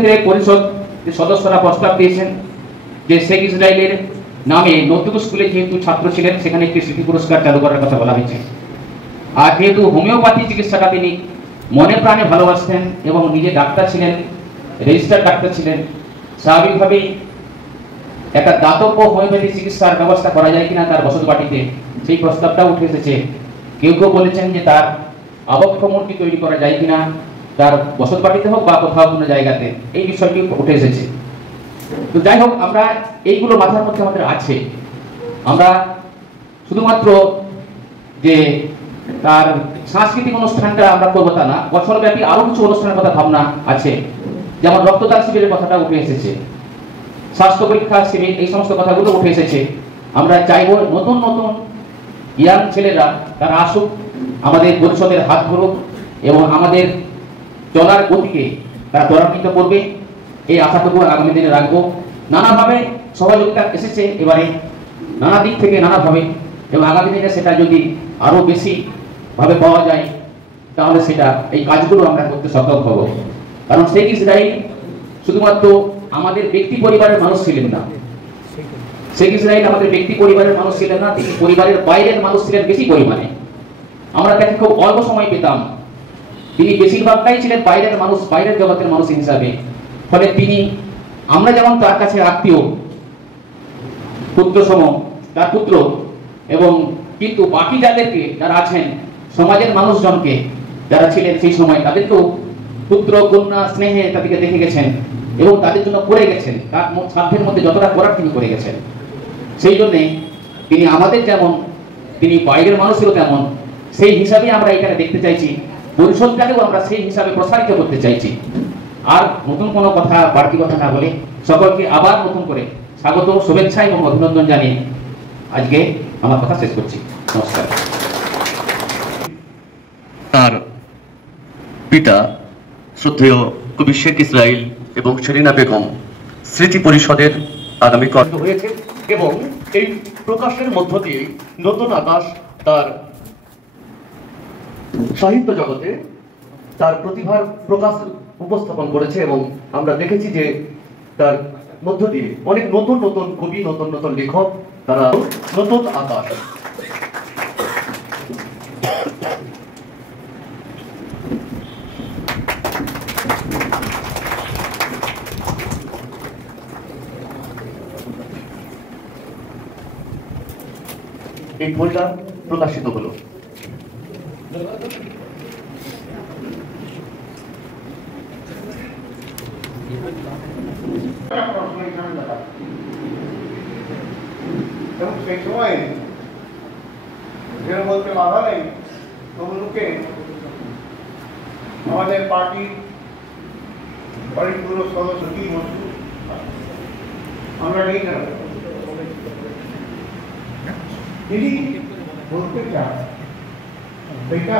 ক্ষেত্রে পরিষদ সদস্যরা প্রস্তাব দিয়েছেন যে শেখ ইসরায়েলের নামে নতুন স্কুলে যেহেতু ছাত্র ছিলেন সেখানে একটি স্মৃতি পুরস্কার চালু করার কথা বলা হয়েছে। আর যেহেতু হোমিওপ্যাথি চিকিৎসাটা তিনি মনে প্রাণে ভালোবাসতেন এবং নিজে ডাক্তার ছিলেন, রেজিস্টার্ড ডাক্তার ছিলেন, স্বাভাবিকভাবেই একটা দাতব্য হোমিওপ্যাথি চিকিৎসার ব্যবস্থা করা যায় কিনা তার বসতবাটিতে সেই প্রস্তাবটা উঠে এসেছে। কেউ কেউ বলেছেন যে তার আবক্ষ মূর্তি তৈরি করা যায় কিনা তার বসতবাটিতে হোক বা কোথাও কোনো জায়গাতে, এই বিষয়টি উঠে এসেছে। তো যাই হোক, আমরা এইগুলো মাথার মধ্যে আমাদের আছে। আমরা শুধুমাত্র যে তার সাংস্কৃতিক অনুষ্ঠানটা আমরা করবো তা না, বছরব্যাপী আরো কিছু অনুষ্ঠানের কথা ভাবনা আছে। যেমন রক্তদান শিবিরের কথাটা উঠে এসেছে, স্বাস্থ্য পরীক্ষা শিবির, এই সমস্ত কথাগুলো উঠে এসেছে। আমরা চাইবো নতুন নতুন ইয়াং ছেলেরা তারা আসুক, আমাদের পরিষদের হাত ধরুক এবং আমাদের চলার গতিকে তারা ত্বরান্বিত করবে, এই আশাটুকু আগামী দিনে রাখবো। নানাভাবে সহযোগিতা এসেছে এবারে, নানা দিক থেকে নানাভাবে, এবং আগামী দিনে সেটা যদি আরো বেশি ভাবে পাওয়া যায় তাহলে সেটা এই কাজগুলো আমরা করতে সক্ষম হব। কারণ শেখ ইসরায়েল শুধুমাত্র আমাদের ব্যক্তি পরিবারের মানুষ ছিলেন না, শেখ ইসরায়েল আমাদের ব্যক্তি পরিবারের মানুষ ছিলেন না, তিনি পরিবারের বাইরের মানুষ ছিলেন বেশি পরিমাণে। আমরা তাকে খুব অল্প সময় পেতাম, তিনি বেশিরভাগটাই ছিলেন বাইরের মানুষ, বাইরের জগতের মানুষ হিসাবে। ফলে তিনি, আমরা যেমন তার কাছে আত্মীয় পুত্র সম, তার পুত্র, এবং কিন্তু বাকি যাদেরকে যারা আছেন সমাজের মানুষজনকে যারা ছিলেন সেই সময় তাদেরকেও পুত্র কন্যা স্নেহে তাদেরকে দেখে গেছেন এবং তাদের জন্য করে গেছেন, তার সাধ্যের মধ্যে যতটা করার তিনি করে গেছেন। সেই জন্যে তিনি আমাদের যেমন তিনি বাইরের মানুষেরও তেমন, সেই হিসাবে আমরা এখানে দেখতে চাইছি, পরিষদটাকেও আমরা সেই হিসাবে প্রসারিত করতে চাইছি। আর নতুন কোনো কথা, বাড়তি কথা না বলে সকলকে আবার নতুন করে স্বাগত, শুভেচ্ছা এবং অভিনন্দন জানিয়ে আজকে আমার কথা শেষ করছি। নমস্কার। তার পিতা শ্রদ্ধেয় কবি শেখ ইসরায়েল এবং শেরিনা বেগম স্মৃতি পরিষদের আগামী কর্ম হয়েছে এবং এই প্রকাশের মধ্য দিয়ে নতুন আকাশ তার সাহিত্য জগতে তার প্রতিভার প্রকাশ উপস্থাপন করেছে এবং আমরা দেখেছি যে তার মধ্য দিয়ে অনেক নতুন নতুন কবি, নতুন নতুন লেখক, তারা নতুন আকাশ। এই বইটা প্রকাশিত হলো। এবং সেই সময় যেটা বলতে বাধা নেই, তমলুকে আমাদের পার্টির অনেকগুলো সদস্য কি আমরা নেই না, তিনি বলতে চান সেটা